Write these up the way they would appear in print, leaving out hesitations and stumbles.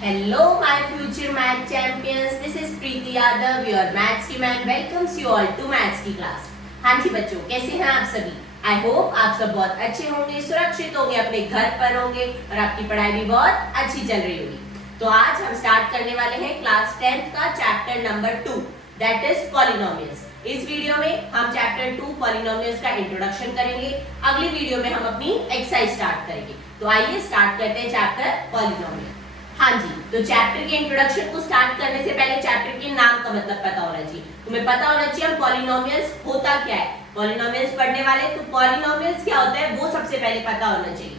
Hello, my future math champions. This is Preeti Yadav, your maths की ma'am. Welcomes you all to maths की class. हाँ जी बच्चों, कैसे हैं आप सभी? आई होप आप सब बहुत अच्छे होंगे, सुरक्षित होंगे, अपने घर पर होंगे और आपकी पढ़ाई भी बहुत अच्छी चल रही होगी. तो आज हम स्टार्ट करने वाले हैं क्लास 10th का chapter number 2, that is polynomials. इस वीडियो में हम चैप्टर 2 पॉलिनोमियल्स का इंट्रोडक्शन करेंगे. अगली वीडियो में हम अपनी एक्सरसाइज स्टार्ट करेंगे. तो आइए स्टार्ट करते हैं चैप्टर पॉलिनोमियल. हाँ जी, तो चैप्टर के इंट्रोडक्शन को स्टार्ट करने से पहले चैप्टर के नाम का मतलब पता होना चाहिए. तुम्हें पता होना चाहिए पॉलिनोमियल्स होता क्या है. पॉलिनोमियल्स पढ़ने वाले तो पॉलिनोमियल्स क्या होता है वो सबसे पहले पता होना चाहिए.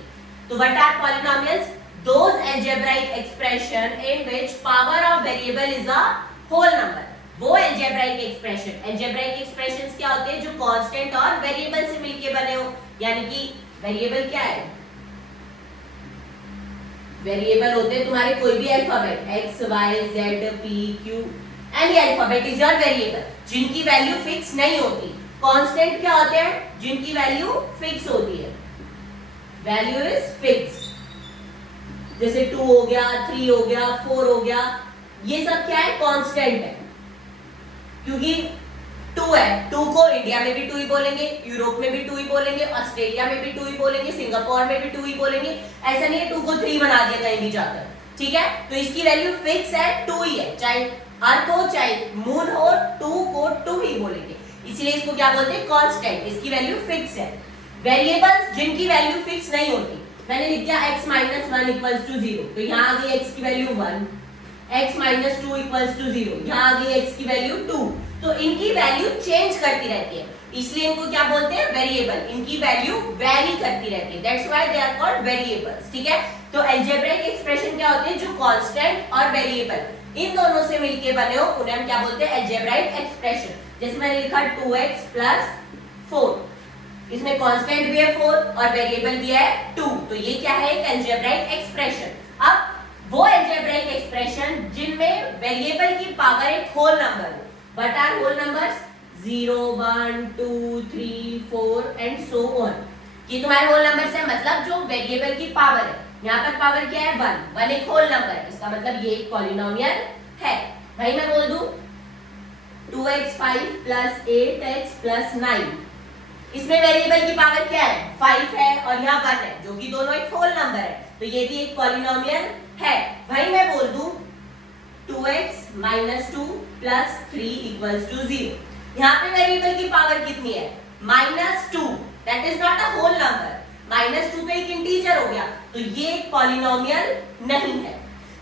तो what are polynomials? Those algebraic expression in which power of variable is a whole number. वो अलजेब्राइक एक्सप्रेशन, अलजेब्राइक एक्सप्रेशंस क्या होते हैं जो कांस्टेंट और वेरिएबल से मिलके बने हो. यानी कि वेरिएबल क्या है? वेरिएबल होते हैं तुम्हारे कोई भी alphabet x y z p q, any alphabet is your variable जिनकी वैल्यू फिक्स नहीं होती. कांस्टेंट क्या होते हैं? जिनकी वैल्यू फिक्स होती है. Value is fix. जैसे 2 हो गया, 3 हो गया, 4 हो गया, ये सब क्या है? कांस्टेंट है. क्योंकि 2 है, 2 को इंडिया में भी 2 ही बोलेंगे, यूरोप में भी 2 ही बोलेंगे, ऑस्ट्रेलिया में भी 2 ही बोलेंगे, सिंगापुर में भी 2 ही बोलेंगे. ऐसा नहीं है 2 को 3 बना दिया कहीं भी जाकर. ठीक है, तो इसकी वैल्यू फिक्स है, 2 ही है. चाहे अर्थ हो चाहे मून हो, 2 को 2 ही बोलेंगे. इसलिए इसको क्या बोलते हैं? कांस्टेंट. इसकी वैल्यू फिक्स है. वेरिएबल्स जिनकी वैल्यू फिक्स नहीं होती, मैंने लिख दिया x - 1 = 0, तो यहां आ गई x की वैल्यू 1. x - 2 = 0, यहां आ गई x की वैल्यू 2. तो इनकी वैल्यू चेंज करती रहती है, इसलिए इनको क्या बोलते हैं? वेरिएबल. इनकी वैल्यू वेरी करती रहती है, that's why they are called variables. ठीक है, तो अलजेब्राइक एक्सप्रेशन क्या होते हैं? जो कांस्टेंट और वेरिएबल इन दोनों से मिलके बने हो उन्हें हम क्या बोलते हैं? Algebraic expression. जैसे मैंने लिखा 2x + 4, इसमें कांस्टेंट भी है 4 और वेरिएबल भी है 2, तो ये क्या है? एक अलजेब्राइक एक्सप्रेशन. अब वो अलजेब्राइक एक्सप्रेशन जिनमें वेरिएबल की पावर एक होल नंबर हो. What are whole numbers? 0, 1, 2, 3, 4 and so on. ये तुम्हारे होल नंबर्स है, मतलब जो वेरिएबल की पावर है. यहाँ पर पावर क्या है? 1. 1 एक होल नंबर है, इसका मतलब ये एक पॉलिनोमियल है. भाई मैं बोल दूं 2x5 + 8x + 9, इसमें वेरिएबल की पावर क्या है? 5 है और यहाँ 1 है, जो कि दोनों एक होल नंबर है, तो ये भी एक पॉलिनोमियल है. भाई मैं बोल दूं 2x - 2 + 3 = 0. यहाँ पे वेरिएबल की पावर कितनी है? -2. That is not a whole number. -2 तो एक इंटीजर हो गया, तो ये एक पॉलिनोमियल नहीं है.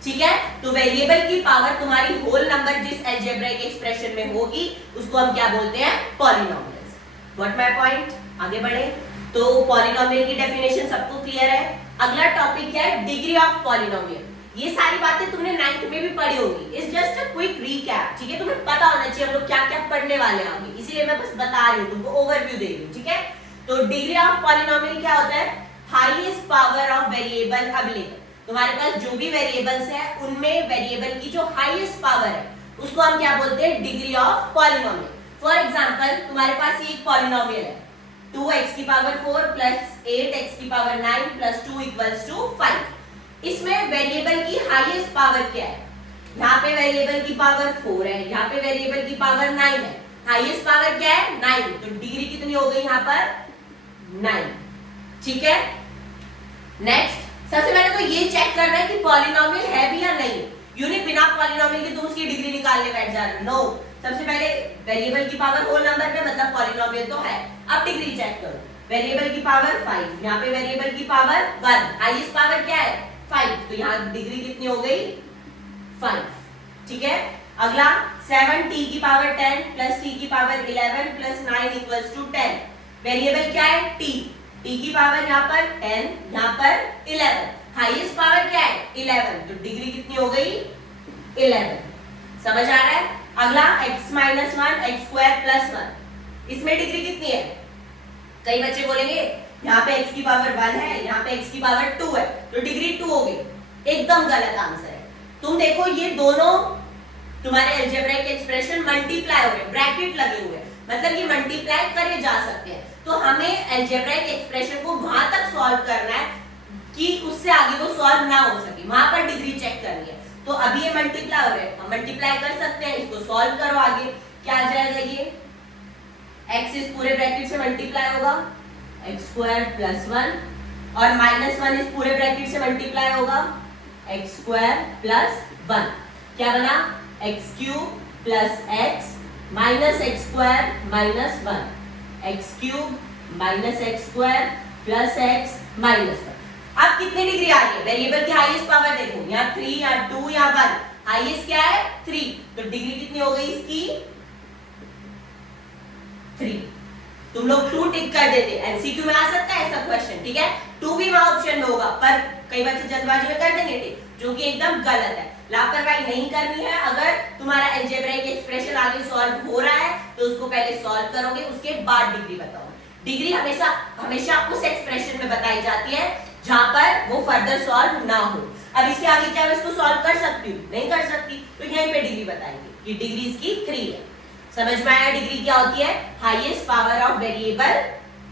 ठीक है, तो वेरिएबल की पावर तुम्हारी होल नंबर जिस अलजेब्राइक एक्सप्रेशन में होगी उसको हम क्या बोलते हैं? पॉलिनोमियल्स. What my point? आगे बढ़े. तो पॉलिनोमियल की डेफिनेशन सबको क्लियर है. अगला टॉपिक क्या है? Degree of polynomial. ये सारी बातें तुमने 9th में भी पढ़ी होगी. It's just a quick recap. ठीक है, तुम्हें पता होना चाहिए हम लोग क्या क्या पढ़ने वाले हैं आगे, इसीलिए मैं बस बता रही हूँ तुमको, ओवरव्यू दे रही हूँ. ठीक है, तो डिग्री ऑफ पॉलिनोमियल क्या होता है? Highest power of variable available. तुम्हारे पास जो भी वेरिएबल्स है उनमें वेरिएबल की जो हाईएस्ट पावर है उसको हम क्या बोलते हैं? Degree of polynomial. For example तुम्हारे पास ये एक पॉलिनोमियल है 2x⁴ + 8x⁹ + 2 = 5. इसमें वेरिएबल की हाईएस्ट पावर क्या है? यहाँ पे वेरिएबल की पावर 4 है, यहाँ पे वेरिएबल की पावर 9 है. हाईएस्ट पावर क्या है? 9. तो डिग्री कितनी हो गई यहाँ पर? 9. ठीक है, नेक्स्ट सबसे पहले तो ये चेक करना है कि पॉलिनोमियल है भी या नहीं. यूनिट बिना पॉलिनोमियल के तुम उसकी डिग्री निकालने बैठ जा रहे हो. नो, सबसे पहले वेरिएबल की पावर होल नंबर में, मतलब पॉलिनोमियल तो है. अब डिग्री चेक करो. वेरिएबल की पावर 5, यहाँ पे वेरिएबल की पावर 1, हाईएस्ट पावर क्या है? 5, तो यहाँ डिग्री कितनी हो गई? 5. ठीक है, अगला 7t⁻10 + t⁻11 + 9 = 10. वेरिएबल क्या है? t. t की पावर यहाँ पर 10, यहाँ पर 11. हाईएस्ट पावर क्या है? 11, तो डिग्री कितनी हो गई? 11. समझ आ रहा है? अगला x - 1 x² + 1, इसमें डिग्री कितनी है? कई बच्चे बोलेंगे यहाँ पे x की पावर 1 है, यहाँ पे x की पावर 2 है, तो डिग्री 2 हो गई. एकदम गलत आंसर है. तुम देखो ये दोनों तुम्हारे अलजेब्राइक एक्सप्रेशन मल्टीप्लाई हो रहे हैं, ब्रैकेट लगे हुए हैं, मतलब ये मल्टीप्लाई करे जा सकते हैं. तो हमें अलजेब्राइक एक्सप्रेशन को वहां तक सॉल्व करना है कि उससे आगे वो सॉल्व ना हो सके, वहां पर डिग्री चेक करनी है। तो अभी ये मल्टीप्लाई हो रहा है, हम मल्टीप्लाई कर सकते हैं, इसको सॉल्व करो आगे, क्या आ जाएगा ये x इस पूरे ब्रैकेट से मल्टीप्लाई होगा x स्क्वायर प्लस 1 और माइनस 1 इस पूरे ब्रैकेट से मल्टीप्लाई होगा x स्क्वायर प्लस 1, क्या बना x cube plus x minus x square minus 1, x cube minus x square plus x minus 1। अब कितनी डिग्री आ रही है, वेरिएबल की हाईएस्ट पावर देखो, यहाँ 3 या 2 या 1, हाईएस्ट क्या है 3, तो डिग्री कितनी हो गई इसकी 3। तुम लोग 2 टिक कर देते, एमसीक्यू में आ सकता है ऐसा क्वेश्चन, ठीक है 2 भी वहां ऑप्शन में होगा, पर कई बच्चे जल्दबाजी में कर देंगे टिक, जो कि एकदम गलत है। लापरवाही नहीं करनी है, अगर तुम्हारा अलजेब्राइक एक्सप्रेशन आगे सॉल्व हो रहा है तो उसको पहले सॉल्व करोगे, उसके बाद डिग्री बताओगे। डिग्री हमेशा हमेशा उस एक्सप्रेशन में बताई जाती है जहां पर वो फर्दर सॉल्व ना हो। अब इसके आगे क्या मैं इसको सॉल्व कर सकती हूँ, नहीं कर सकती, तो यहीं पे डिग्री बताएंगे कि डिग्री इसकी 3 है। समझ में आया डिग्री क्या होती है, highest power of variable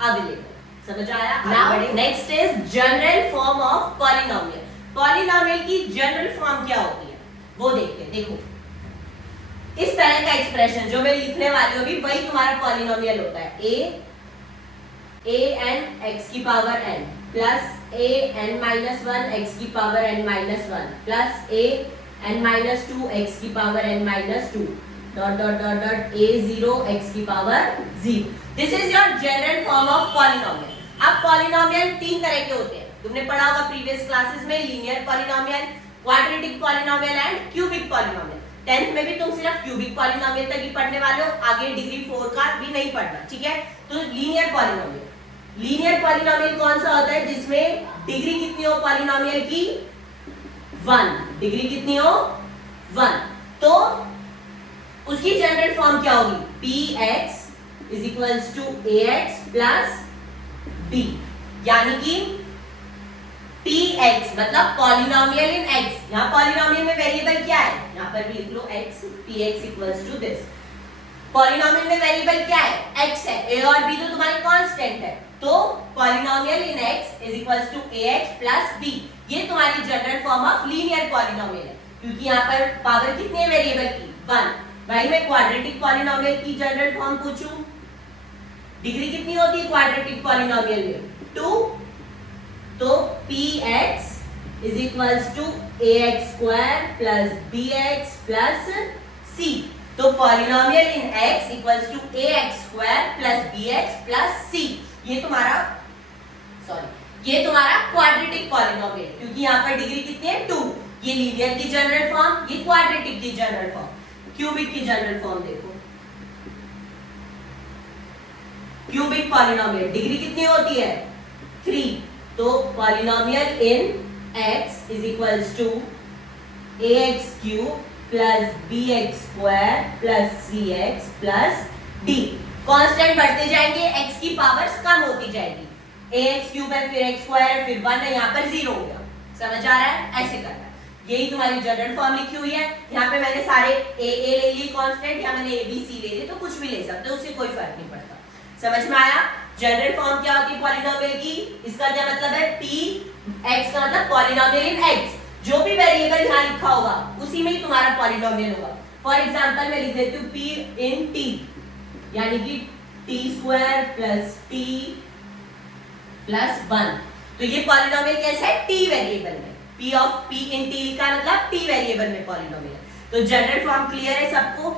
available, समझ आया। Now next is general form of polynomial. Polynomial की जनरल फॉर्म क्या होती है वो देखते हैं। देखो इस तरह का एक्सप्रेशन जो मैं लिखने वाली हूँ अभी, वही तुम्हारा पॉलिनोमियल होता है, an x की power n plus an minus 1 x की power n minus 1 plus an minus 2 x की power n minus 2 dot dot dot dot a0 x की power 0। This is your general form of polynomial. अब polynomial 3 तरह के होते हैं, तुमने पढ़ा होगा प्रीवियस क्लासेस में, linear polynomial, quadratic polynomial and cubic polynomial. 10th में भी तुम सिर्फ क्यूबिक पॉलिनोमियल तक ही पढ़ने वाले हो, आगे डिग्री 4 का भी नहीं पढ़ना, ठीक है। तो लीनियर पॉलिनोमियल, लीनियर पॉलिनोमियल कौन सा होता है जिसमें डिग्री कितनी हो पॉलिनोमियल की 1, डिग्री कितनी हो 1, तो उसकी जनरल फॉर्म क्या होगी, px is equals to ax plus b, यानी कि px मतलब पॉलिनोमियल इन x, यहाँ पॉलिनोमियल में वेरिएबल क्या है, यहाँ पर भी लिख लो x, px equals to this। Polynomial में वेरिएबल क्या है, x है, a और b तो तुम्हारे कांस्टेंट है, तो polynomial in x is equals to ax plus b, ये तुम्हारी general form of linear polynomial है, क्योंकि यहाँ पर पावर कितनी है वेरिएबल की 1। भाई मैं क्वाड्रेटिक पॉलिनोमियल की जनरल फॉर्म पूछूं, डिग्री कितनी होती है क्वाड्रेटिक पॉलिनोमियल में 2, तो px is equals to ax square plus bx plus c, तो polynomial in x equals to ax square plus bx plus c, ये तुम्हारा ये तुम्हारा क्वाड्रेटिक पॉलिनोमियल, क्योंकि यहाँ पर डिग्री कितनी है 2। ये लीनियर की जनरल फॉर्म, ये क्वाड्रेटिक की जनरल फॉर्म। क्यूबिक की जनरल फॉर्म देखो, क्यूबिक पॉलिनोमियल डिग्री कितनी होती है 3, तो polynomial in x is equals to ax cube plus bx square plus cx plus d। Constant बढ़ते जाएंगे, x की पावर्स कम होती जाएगी, ax क्यूब है फिर x स्क्वायर है फिर 1 है, यहाँ पर 0 हो गया, समझ आ रहा है, ऐसे करना है। यही तुम्हारी जनरल फॉर्म लिखी हुई है, यहाँ पे मैंने सारे a ले लिए कांस्टेंट, या मैंने a b c ले लिए, तो कुछ भी ले सकते हो, उससे कोई फर्क नहीं पड़ता। समझ में आया जनरल फॉर्म क्या होती है पॉलिनोमियल की, इसका क्या मतलब है, px का मतलब पॉलिनोमियल इन x, जो भी वेरिएबल यहाँ लिखा होगा उसी में ही तुम्हारा पॉलिनोमियल होगा। फॉर एग्जांपल मैं लिख देती हूँ p इन t, यानी कि t square plus t plus 1, तो ये पॉलिनोमियल कैसा है t वेरिएबल में, p इन t लिखा मतलब t वेरिएबल में पॉलिनोमियल। तो जनरल फॉर्म क्लियर है सबको,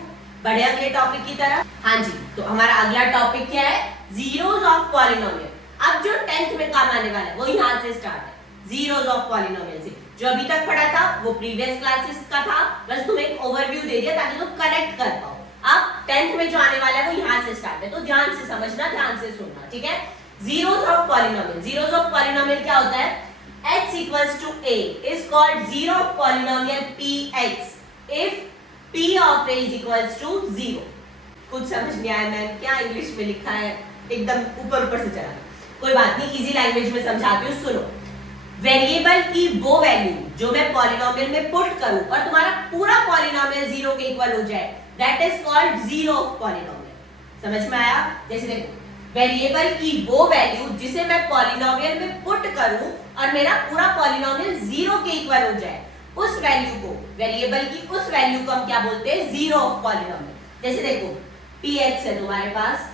बढ़े अगले टॉपिक की तरफ। हाँ जी, तो हमारा अगला टॉपिक क्या है, जीरोस ऑफ पॉलिनोमियल। अब जो 10th में काम आने वाला है वो यहाँ से स्टार्ट है, जीरोस ऑफ पॉलिनोमियल से। जो अभी तक पढ़ा था वो प्रीवियस क्लासेस का था, बस तुम्हें एक ओवरव्यू दे दिया ताकि तुम कनेक्ट कर पाओ। अब 10th में जो आने वाला है वो यहाँ से स्टार्ट है, तो ध्यान से समझना, ध्यान से सुनना, ठीक है। Zeros of polynomial, zeros of polynomial क्या होता है, x equals to a is called zero of polynomial px if p of a is equals to 0। कुछ समझ नहीं आया मैम, क्या इंग्लिश में लिखा है, एकदम ऊपर ऊपर से चला, कोई बात नहीं, इजी लैंग्वेज में समझाती हूँ, सुनो। वेरिएबल की वो वैल्यू जो मैं पॉलिनोमियल में पुट करूं और तुम्हारा पूरा पॉलिनोमियल 0 के इक्वल हो जाए, that is called zero of polynomial. समझ में आया, जैसे देखो वेरिएबल की वो वैल्यू जिसे मैं पॉलिनोमियल में पुट करूं और मेरा पूरा पॉलिनोमियल 0 के इक्वल हो जाए, उस वैल्यू को, वेरिएबल की उस वैल्यू को हम क्या बोलते हैं, जीरो ऑफ पॉलिनोमियल। जैसे देखो px है तुम्हारे पास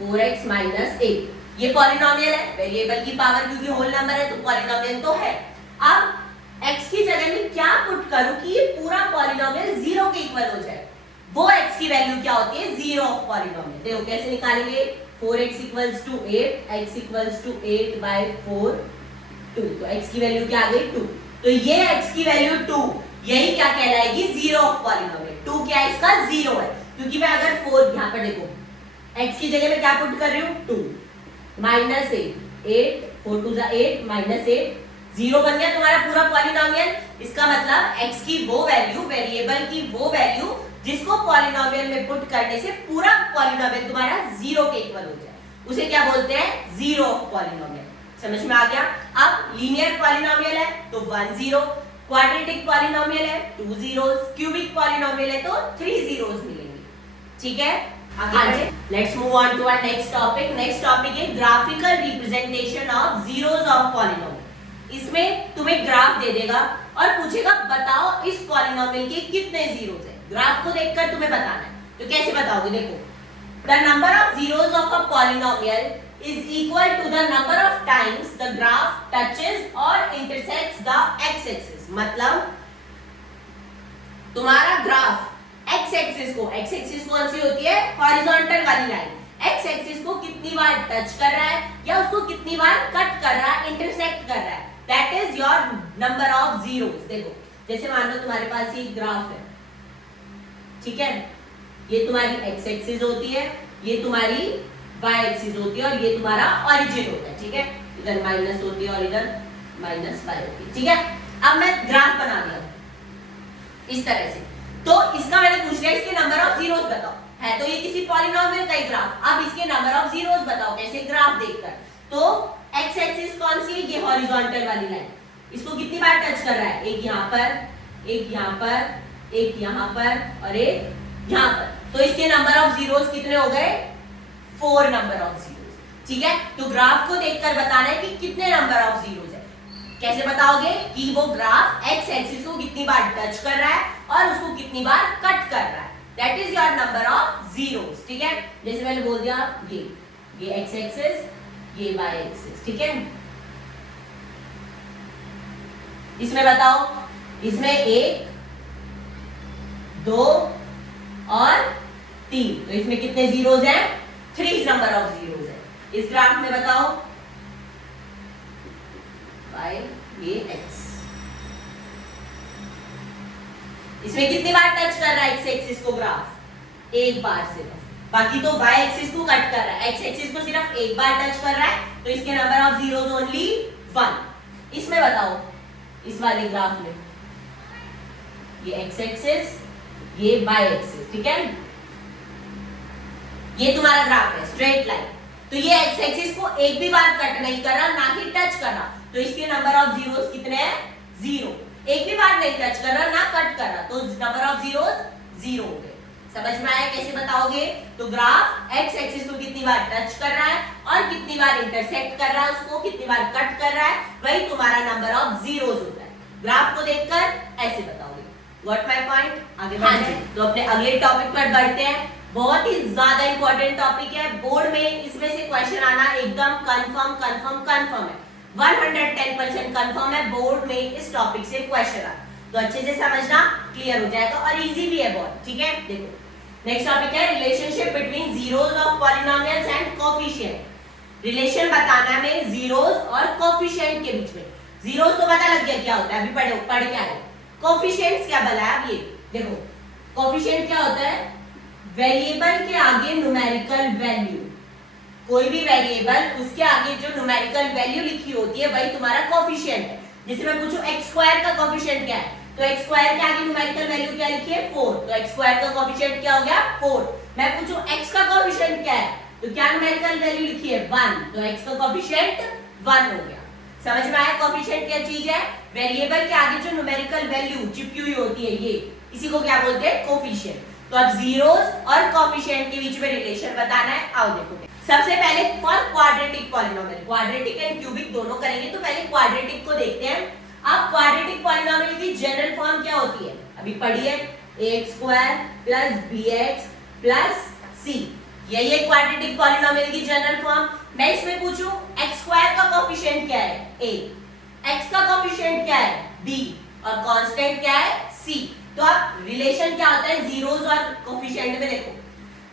4x माइनस 8, ये पॉलिनोमियल है, वेरिएबल की पावर क्योंकि होल नंबर है तो पॉलिनोमियल तो है। अब x की जगह में क्या पुट करूं कि ये पूरा पॉलिनोमियल 0 के इक्वल हो जाए, वो x की वैल्यू क्या होती है, जीरो ऑफ पॉलिनोमियल। देखो कैसे निकालेंगे, 4x equals to 8, x equals to 8 by 4 2, तो x की वैल्यू क्या आ गई 2, तो ये x की वैल्यू 2, यही क्या कहलाएगी, जीरो ऑफ पॉलिनोमियल। 2 क्या है, इसका जीरो है, क्योंकि मैं अगर 4 यहां पर देखो x की जगह में क्या पुट कर रही हूं 2 माइनस 8 4 2 8 माइनस 8, जीरो बन गया तुम्हारा पूरा पॉलिनोमियल। इसका मतलब x की वो वैल्यू, वेरिएबल की वो वैल्यू जिसको पॉलिनोमियल में पुट करने से पूरा पॉलिनोमियल तुम्हारा 0 के इक्वल हो जाए, उसे क्या बोलते हैं, जीरो ऑफ पॉलिनोमियल। समझ में आ गया। अब लीनियर पॉलिनोमियल है तो 1 0, क्वाड्रेटिक पॉलिनोमियल है 2 जीरोस, क्यूबिक पॉलिनोमियल है तो 3 जीरोस मिलेंगे। ठीक है, आगे let's move on to our next topic. Next topic है graphical representation of zeros of polynomial. इसमें तुम्हें ग्राफ दे देगा और पूछेगा बताओ इस पॉलिनोमियल के कितने जीरोस हैं। ग्राफ को देखकर तुम्हें बताना है, तो कैसे बताओगे, देखो the number of zeros of a polynomial is equal to the number of times the graph touches or intersects the x-axis। मतलब तुम्हारा ग्राफ x-axis कौन सी होती है, हॉरिजॉन्टल वाली लाइन, x-axis को कितनी बार टच कर रहा है या उसको कितनी बार कट कर रहा है, इंटरसेक्ट कर रहा है, that is your number of zeros। देखो जैसे मान लो तुम्हारे पास ये ग्राफ है, ठीक है, ये तुम्हारी x-axis होती है, ये तुम्हारी y एक्सिस होती है और ये तुम्हारा ओरिजिन होता है। ठीक है, इधर माइनस होती है और इधर माइनस y होती है। ठीक है, अब मैं ग्राफ बना दिया इस तरह से, तो इसका मैंने पूछ लिया इसके नंबर ऑफ जीरोस बताओ, है तो ये किसी पॉलिनोमियल का ही ग्राफ। अब इसके नंबर ऑफ जीरोस बताओ, कैसे, ग्राफ देखकर। तो x एक्सिस कौन सी है, ये हॉरिजॉन्टल वाली लाइन, इसको कितनी बार टच कर रहा है, एक यहाँ पर, एक यहाँ पर, एक यहाँ पर और एक यहाँ पर, तो इसके नंबर ऑफ जीरोस कितने हो गए, 4 नंबर ऑफ जीरोस। ठीक है, तो ग्राफ को देखकर बताना है कि कितने नंबर ऑफ जीरोस है। कैसे बताओगे कि वो ग्राफ x एक्सिस को कितनी बार टच कर रहा है और उसको कितनी बार कट कर रहा है, that is your number of zeros. ठीक है, जैसे मैंने बोल दिया ये x एक्सिस, ये y एक्सिस। ठीक है, इसमें बताओ, इसमें 1 2 और 3, तो इसमें कितने जीरोस हैं, 3 नंबर ऑफ जीरोस है। इस ग्राफ में बताओ y, ये x, इसमें कितनी बार टच कर रहा है x एक्सिस को ग्राफ, एक बार सिर्फ, बाकी तो y एक्सिस को कट कर रहा है, x एक्सिस को सिर्फ एक बार टच कर रहा है, तो इसके नंबर ऑफ जीरोस ओनली 1। इसमें बताओ, इस वाले ग्राफ में ये x एक्सिस, ये y एक्सिस। ठीक है, ये तुम्हारा ग्राफ है, स्ट्रेट लाइन, तो ये x एक्सिस को एक भी बार कट नहीं कर रहा, ना ही टच कर रहा, तो इसके नंबर ऑफ जीरोस कितने हैं, 0। एक भी बार नहीं टच कर रहा, ना कट कर रहा, तो नंबर ऑफ जीरोस 0 हो गए। समझ में आया कैसे बताओगे, तो ग्राफ x एक्सिस को कितनी बार टच कर रहा है और कितनी बार इंटरसेक्ट कर रहा है, उसको कितनी बार कट कर रहा है, वही तुम्हारा नंबर ऑफ जीरोस होता है। ग्राफ को देखकर ऐसे बताओगे। व्हाट माय पॉइंट, आगे बढ़ते हैं। तो अपने अगले टॉपिक पर बढ़ते हैं। बहुत ही ज्यादा इंपॉर्टेंट टॉपिक है, बोर्ड में इसमें से क्वेश्चन आना एकदम कंफर्म है, 110% कंफर्म है बोर्ड में इस टॉपिक से क्वेश्चन आना, तो अच्छे से समझना, क्लियर हो जाएगा और इजी भी है बहुत। ठीक है, देखो नेक्स्ट टॉपिक है relationship between zeros of polynomials and coefficient. Relation बताना में जीरोस और कोएफिशिएंट के बीच में। जीरोस तो पता लग गया क्या होता है, अभी पढ़ क्या है, कोएफिशिएंट्स क्या बताया। अब ये देखो कोएफिशिएंट क्या होता है, वेरिएबल के आगे न्यूमेरिकल वैल्यू, कोई भी वेरिएबल उसके आगे जो न्यूमेरिकल वैल्यू लिखी होती है वही तुम्हारा कोएफिशिएंट है। जैसे मैं पूछूं x स्क्वायर का कोएफिशिएंट क्या है, तो x स्क्वायर के आगे न्यूमेरिकल वैल्यू क्या लिखी है 4, तो x स्क्वायर का कोएफिशिएंट क्या हो गया 4। मैं पूछूं x का कोएफिशिएंट क्या है, तो क्या न्यूमेरिकल वैल्यू लिखी है 1, तो x का कोएफिशिएंट 1 हो गया। समझ में आया कोएफिशिएंट क्या चीज है, वेरिएबल के आगे जो न्यूमेरिकल वैल्यू चिपकी हुई होती है ये, इसी को क्या बोलते हैं कोएफिशिएंट। तो अब जीरोस और कोफिशिएंट के बीच में रिलेशन बताना है। आओ देखो, सबसे पहले for quadratic polynomial, quadratic and cubic दोनों करेंगे, तो पहले क्वाड्रेटिक को देखते हैं। अब क्वाड्रेटिक पॉलिनोमियल की जनरल फॉर्म क्या होती है, अभी पढ़िए, ax square plus bx plus c, यही है क्वाड्रेटिक पॉलिनोमियल की जनरल फॉर्म। मैं इसमें पूछूं x स्क्वायर का कोफिशिएंट क्या है a, x का कोफिशिएंट क्या है b और कांस्टेंट क्या है c, तो अब रिलेशन क्या होता है जीरोस और कोफिशिएंट में। देखो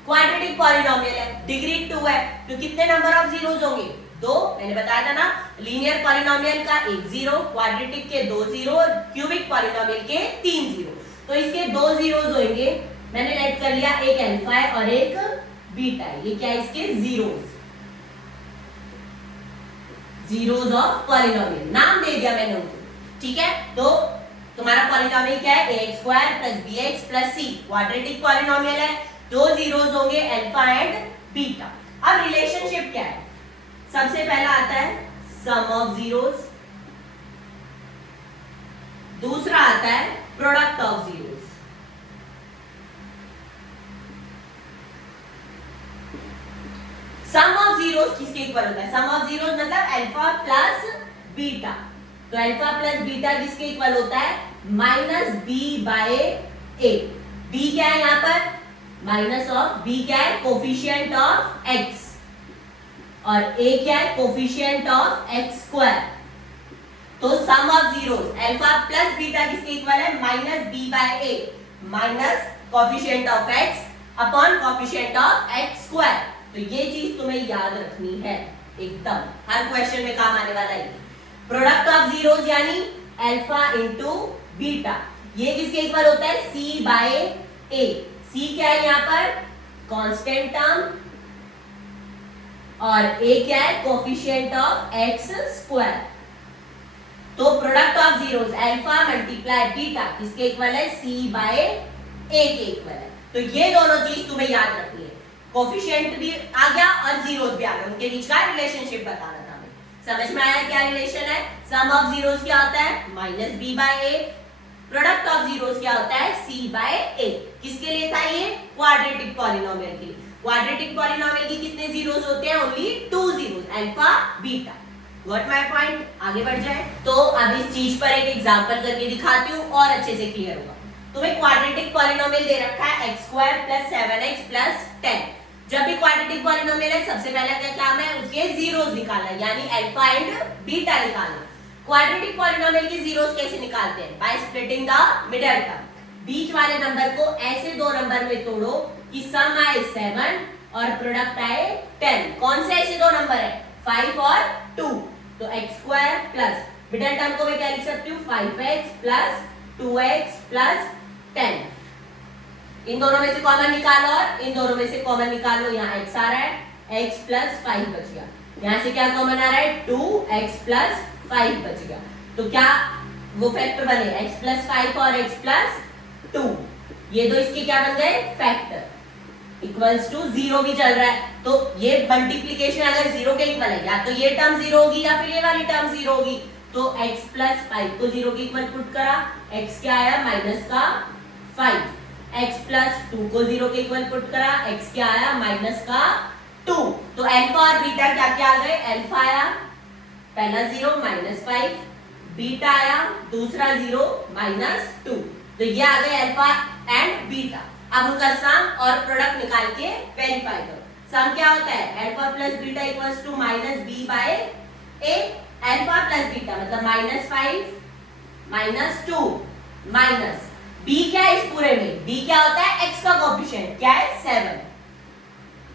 क्वाड्रेटिक पॉलिनोमियल है, डिग्री 2 है, तो कितने नंबर ऑफ जीरोस होंगे, 2। मैंने बताया था ना, लीनियर पॉलिनोमियल का 1 जीरो, क्वाड्रेटिक के 2 जीरो और क्यूबिक पॉलिनोमियल के 3 जीरो, तो इसके 2 जीरोस होंगे। मैंने राइट कर लिया, एक अल्फा है और एक बीटा है, ये क्या है इसके जीरोस, जीरोस ऑफ पॉलिनोमियल, नाम दे दिया मैंने उनको, ठीक है। तो तुम्हारा पॉलिनोमियल क्या है, ax square plus bx plus c, quadratic polynomial है, 2 जीरोस होंगे अल्फा एंड बीटा। अब रिलेशनशिप क्या है, सबसे पहला आता है सम ऑफ जीरोस, दूसरा आता है product of zeros. Sum of zeros किसके इक्वल होता है, सम ऑफ जीरोस मतलब अल्फा प्लस बीटा, तो अल्फा प्लस बीटा किसके इक्वल होता है, minus b by a. B क्या है यहाँ पर, माइनस ऑफ बी क्या है, कोफिशिएंट ऑफ एक्स, और ए क्या है, कोफिशिएंट ऑफ एक्स स्क्वायर। तो sum of zeros alpha plus beta किसके इक्वल है, minus b by a, minus coefficient of x upon coefficient of x square. तो ये चीज तुम्हें याद रखनी है एकदम, हर क्वेश्चन में काम आने वाला है। प्रोडक्ट ऑफ जीरोस यानी अल्फा इंटू बीटा, ये किसके इक्वल होता है, सी बाय ए। सी क्या है यहाँ पर, कांस्टेंट टर्म, और ए क्या है, कोफिशिएंट ऑफ एक्स स्क्वायर। तो product of zeros alpha multiply beta किसके इक्वल है, सी बाय ए के इक्वल है। तो ये दोनों चीज तुम्हें याद रखनी है, कोफिशिएंट भी आ गया और जीरोस भी आ गया, उनके बीच का रिलेशनशिप बताना था हमें। समझ में आया क्या रिलेशन है, सम ऑफ जीरोस क्या होता है, minus b by a, product of zeros क्या होता है, सी बाय ए। किसके लिए था ये, क्वाड्रेटिक पॉलिनोमियल के लिए। क्वाड्रेटिक पॉलिनोमियल की कितने जीरोस होते हैं, only 2 zeros, alpha beta. Got my point, आगे बढ़ जाए। तो अब इस चीज पर एक एग्जांपल करके दिखाती हूँ और अच्छे से क्लियर होगा। तुम्हें क्वाड्रेटिक पॉलिनोमियल दे रखा है x square plus 7x plus 10। जब भी क्वाड्रेटिक पॉलिनोमियल है, सबसे पहला क्या काम है, उसके जीरोस निकालना, यानी अल्फा एंड बीटा निकालना। क्वाड्रेटिक पॉलिनोमियल की जीरोस कैसे निकालते हैं, by splitting the middle term. बीच वाले नंबर को ऐसे दो नंबर में तोड़ो कि सम आए 7 और प्रोडक्ट आए 10। कौन से ऐसे दो नंबर है, 5 और 2। तो x square plus middle term को मैं क्या लिख सकती हूँ, 5x प्लस 2x प्लस 10। इन दोनों में से कॉमन निकालो और इन दोनों में से कॉमन निकाल लो। यहाँ x आ रहा है, x प्लस 5 बच गया। यहाँ से क्या कॉमन आ रहा है, 2x प्लस 5 बच गया। तो क्या वो फैक्टर बने, x प्लस 5 और x प्लस 2, ये दो इसके क्या बन गए, फैक्टर। इक्वल्स टू 0 भी चल रहा है, तो ये मल्टीप्लीकेशन अगर 0 के इक्वल है, या तो ये टर्म 0 होगी या फिर ये वाली टर्म 0 होगी। तो x प्लस 5 को 0 के इक्वल पुट करा, x क्या आया, माइनस का 5। x प्लस 2 को 0 के इक्वल पुट करा, x क्या आया, माइनस का 2। तो अल्फा और बीटा क्या क्या आ गए, अल्फा आया पहला 0 माइनस 5, बीटा आया दूसरा 0 माइनस 2। तो ये आ गए अल्फा एंड बीटा। अब उनका सम और प्रोडक्ट निकाल के वेरीफाई करो। सम क्या होता है, alpha plus beta equals to minus b by a. Alpha plus beta मतलब माइनस 5 माइनस 2 माइनस बी क्या है इस पूरे में, बी क्या होता है, एक्स का कोएफिशिएंट क्या है 7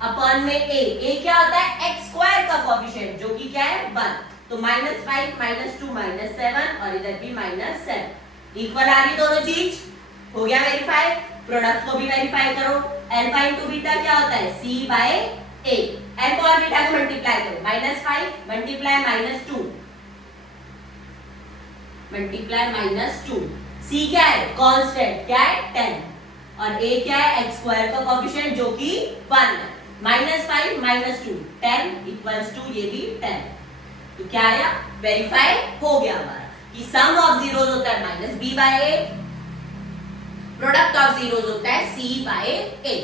अपॉन में ए क्या होता है एक्स स्क्वायर का कोएफिशिएंट जो कि क्या है 1। तो माइनस 5 माइनस 2 माइनस 7 और इधर भी माइनस 7। इक्वल आ रही दोनों चीज, हो गया वेरीफाई। प्रोडक्ट को भी वेरीफाई करो। अल्फा इंटू बीटा क्या होता है, सी बाय ए। अल्फा और बीटा को मल्टीप्लाई करो, minus 5 multiply minus 2 multiply minus 2। सी क्या है, कांस्टेंट क्या है 10 और ए क्या है एक्स स्क्वायर का कोएफिशिएंट जो कि 1 है। माइनस 5 माइनस 2 10 इक्वल्स टू ये भी 10। तो क्या आया, वेरीफाई हो गया हमारा कि सम ऑफ जीरोस होता है minus b by a product of zeros होता है C/A।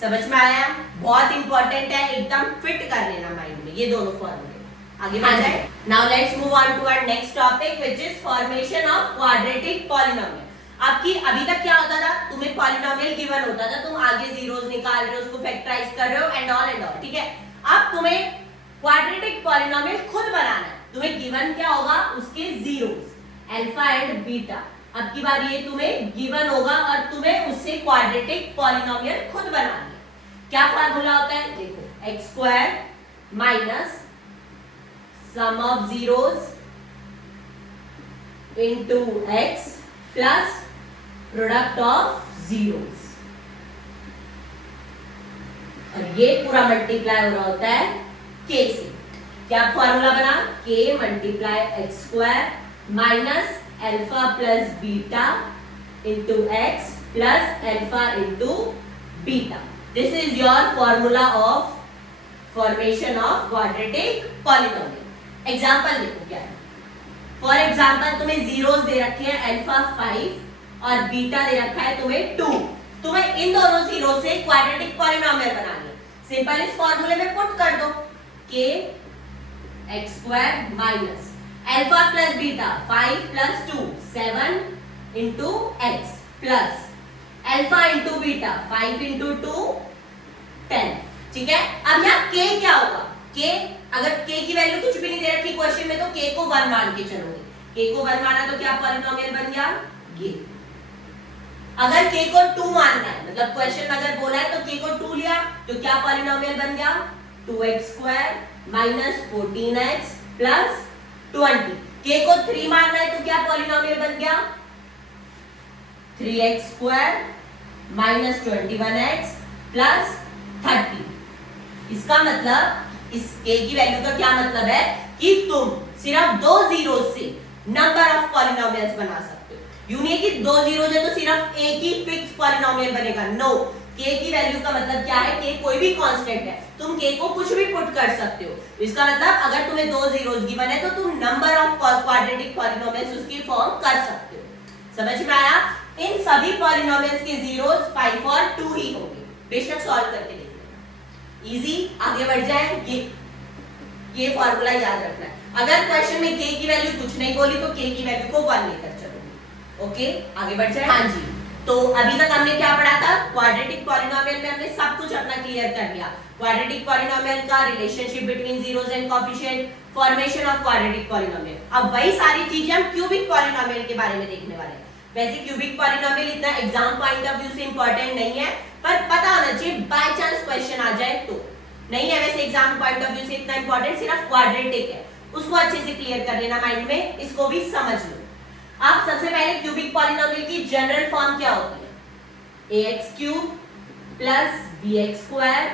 समझ में आया? बहुत इंपॉर्टेंट है, एकदम फिट कर लेना माइंड में ये दोनों फॉर्मूले। आगे बढ़ जाए। Now let's move on to our next topic which is formation of quadratic polynomial. आपकी अभी तक क्या होता था, तुम्हें पॉलिनोमियल गिवन होता था, तुम आगे जीरोस निकाल रहे हो, उसको फैक्टराइज कर रहे हो एंड ऑल, ठीक है। अब तुम्हें क्वाड्रेटिक पॉलिनोमियल खुद बनाना है। तुम्हें गिवन क्या होगा, उसके जीरोस अल्फा एंड बीटा। अब की बार ये तुम्हें गिवन होगा और तुम्हें उससे क्वाड्रेटिक पॉलिनोमियल खुद बनाना है। क्या फार्मूला होता है, देखो x square minus sum of zeros into x plus product of zeros, और ये पूरा मल्टीप्लाई हो रहा होता है के से। क्या फॉर्मूला बना, के multiply x square minus alpha plus beta into x plus alpha into beta. This is your formula of formation of quadratic polynomial. Example देखो क्या है। फॉर एग्जांपल तुम्हें जीरोस दे रखे हैं अल्फा 5 और बीटा दे रखा है तुम्हें 2। तुम्हें इन दोनों जीरो से क्वाड्रेटिक पॉलिनोमियल बनानी है। सिंपल इस फॉर्मूले में पुट कर दो, के x square minus alpha plus beta 5 plus 2 7 into x plus alpha into beta 5 into 2 10। ठीक है, अब यहाँ के क्या होगा, के अगर के की वैल्यू कुछ भी नहीं दे रखी क्वेश्चन में तो के को 1 मान के चलोगे। के को 1 माना तो क्या पॉलिनोमियल बन गया ये। अगर के को 2 मानना है, मतलब क्वेश्चन में अगर बोला है तो के को 2 लिया तो क्या पॉलिनोमियल बन गया 2x square minus 14x plus 20। के को 3 मानना है तो क्या पॉलिनोमियल बन गया 3x square minus 21x plus 30। इसका मतलब इस के की वैल्यू का क्या मतलब है कि तुम सिर्फ दो जीरो से नंबर ऑफ पॉलिनोमियल्स बना सकते हो। यूं नहीं कि दो जीरो है तो सिर्फ एक ही फिक्स पॉलिनोमियल बनेगा, नो। के की वैल्यू का मतलब क्या है, के कोई भी कांस्टेंट है, तुम के को कुछ भी पुट कर सकते हो। इसका मतलब अगर तुम्हें दो जीरोस गिवन है तो तुम नंबर ऑफ क्वाड्रेटिक पॉलिनोमियल्स उसकी फॉर्म कर सकते हो। समझ में आया? इन सभी पॉलिनोमियल्स के जीरोस 5 और 2 ही होंगे। बेशक सॉल्व करके देख लेना, इजी। आगे बढ़ जाए, ये फॉर्मूला याद रखना है। अगर क्वेश्चन में के की वैल्यू कुछ नहीं बोली तो के की वैल्यू को 1 लेकर चलोगे। ओके, आगे बढ़ जाए। हाँ जी, तो अभी तक हमने क्या पढ़ा था, क्वाड्रेटिक पॉलिनोमियल में हमने सब कुछ अपना क्लियर कर लिया। क्वाड्रेटिक पॉलिनोमियल का relationship between zeros and coefficient, formation of quadratic polynomial. अब वही सारी चीजें हम क्यूबिक पॉलिनोमियल के बारे में देखने वाले हैं। वैसे क्यूबिक पॉलिनोमियल इतना एग्जाम पॉइंट ऑफ व्यू से इंपॉर्टेंट नहीं है, पर पता होना चाहिए बाय चांस क्वेश्चन आ जाए तो। नहीं है वैसे एग्जाम पॉइंट ऑफ व्यू से इतना इंपॉर्टेंट, सिर्फ क्वाड्रेटिक है, उसको अच्छे से क्लियर कर लेना माइंड में, इसको भी समझ लो। आप सबसे पहले क्यूबिक पॉलिनोमियल की जनरल फॉर्म क्या होती है, ax cube plus bx square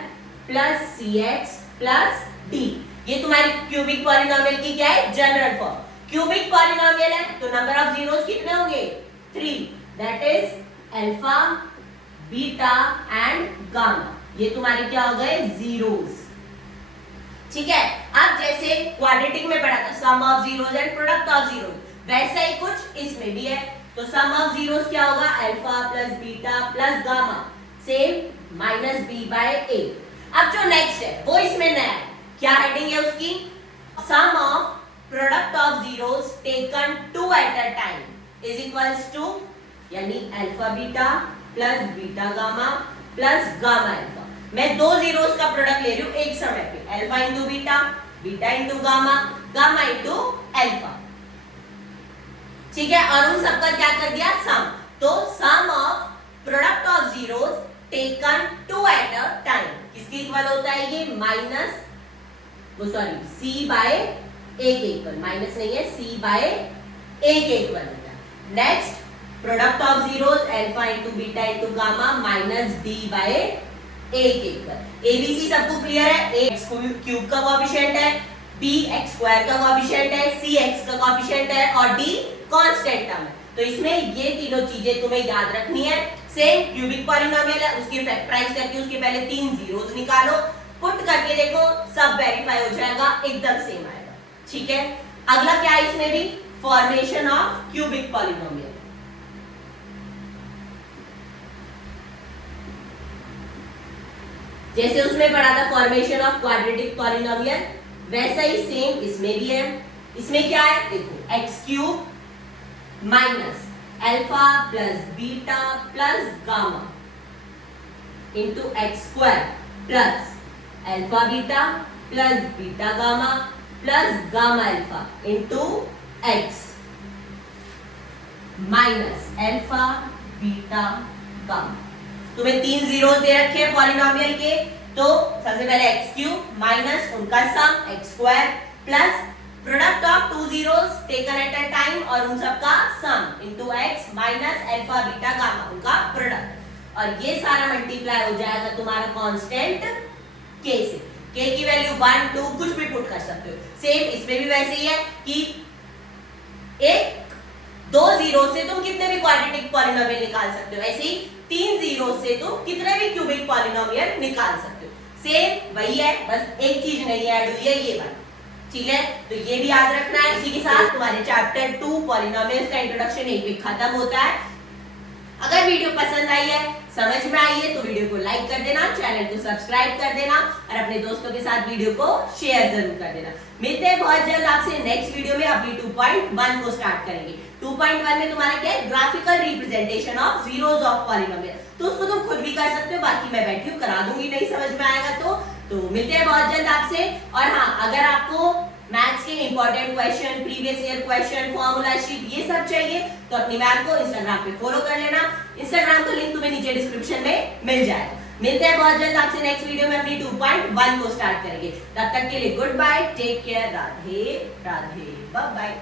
plus cx plus d। ये तुम्हारी क्यूबिक पॉलिनोमियल की क्या है, जनरल फॉर्म। क्यूबिक पॉलिनोमियल है तो नंबर ऑफ जीरोस कितने होंगे 3, that is alpha beta and gamma. ये तुम्हारे क्या हो गए जीरोस। ठीक है, अब जैसे क्वाड्रेटिक में पढ़ा था sum of zeros and product of zeros, वैसा ही कुछ इसमें भी है। तो सम ऑफ जीरोस क्या होगा, alpha plus beta plus gamma, same minus b by a. अब जो नेक्स्ट है वो इसमें नया है, क्या हेडिंग है उसकी, sum of product of zeros taken 2 at a time is equals to, यानी alpha beta plus beta gamma plus gamma alpha. मैं दो जीरोस का प्रोडक्ट ले रही हूं एक समय पे, alpha into beta, beta into gamma, gamma into alpha. ठीक है, और उन सबका क्या कर दिया सम। तो sum of product of zeros taken 2 at a time किसके इक्वल होता है, ये माइनस वो सॉरी सी बाय ए के इक्वल, माइनस नहीं है, सी बाय ए के इक्वल होता है। Next product of zeros alpha into beta into gamma minus d by a के इक्वल। एबीसी सबको क्लियर है, ए एक्स क्यूब का कोएफिशिएंट है, बी एक्स स्क्वायर का कोएफिशिएंट है, सी एक्स का कोएफिशिएंट है और डी कांस्टेंट टर्म है। तो इसमें ये तीनों चीजें तुम्हें याद रखनी है। सेम क्यूबिक पॉलिनोमियल है, उसकी फैक्टराइज करके उसके पहले 3 जीरोस निकालो, पुट करके देखो सब वेरीफाई हो जाएगा, एकदम सेम आएगा। ठीक है, अगला क्या है इसमें भी, फॉर्मेशन ऑफ क्यूबिक पॉलिनोमियल। जैसे उसमें पढ़ा था फॉर्मेशन ऑफ क्वाड्रेटिक पॉलिनोमियल, वैसा ही सेम इसमें भी है। इसमें क्या है देखो, x cube minus alpha plus beta plus gamma into x square plus alpha beta plus beta gamma plus gamma alpha into x minus alpha beta gamma. तुम्हें 3 zeros दे रखे हैं पॉलिनोमियल के, तो सबसे पहले एक्स क्यूब माइनस उनका sum x square plus product of 2 zeros taken at a time और उन सब का sum into x minus alpha beta gamma उनका प्रोडक्ट, और ये सारा मल्टीप्लाई हो जाएगा तुम्हारा कांस्टेंट के से। के की वैल्यू 1 2 कुछ भी पुट कर सकते हो। सेम इसमें भी वैसे ही है कि एक 2 जीरो से तुम कितने भी क्वाड्रेटिक पॉलिनोमियल निकाल सकते हो, ऐसे ही 3 जीरो से तुम कितने भी क्यूबिक पॉलिनोमियल निकाल सकते हो। सेम वही है, बस एक चीज नहीं ऐड हुई है, ये वाला। ठीक है, तो ये भी याद रखना है। इसी के साथ तुम्हारे चैप्टर 2 पॉलिनोमियल्स का इंट्रोडक्शन यहीं पे खत्म होता है। अगर वीडियो पसंद आई है, समझ में आई है, तो वीडियो को लाइक कर देना, चैनल को सब्सक्राइब कर देना और अपने दोस्तों के साथ वीडियो को शेयर जरूर कर देना। मिलते हैं बहुत जल्द आपसे नेक्स्ट वीडियो में। अपनी 2.1 को स्टार्ट करेंगे। 2.1 में तुम्हारा क्या है, graphical representation of zeros of polynomial, तो उसको तुम खुद भी कर सकते हो, बाकी मैं बैठी हूँ करा दूंगी, नहीं समझ में आएगा तो मिलते हैं बहुत जल्द आपसे। और हाँ, अगर आपको मैथ्स के important question, previous year question, formula sheet ये सब चाहिए तो अपनी मैम को इंस्टाग्राम पे फॉलो कर लेना। इंस्टाग्राम का लिंक तुम्हें नीचे डिस्क्रिप्शन में मिल जाएगा। मिलते हैं बहुत जल्द आपसे नेक्स्ट वीडियो में। अपनी 2.1 को स्टार्ट करेंगे। तब तक के लिए goodbye, take care, Radhe Radhe, bye bye.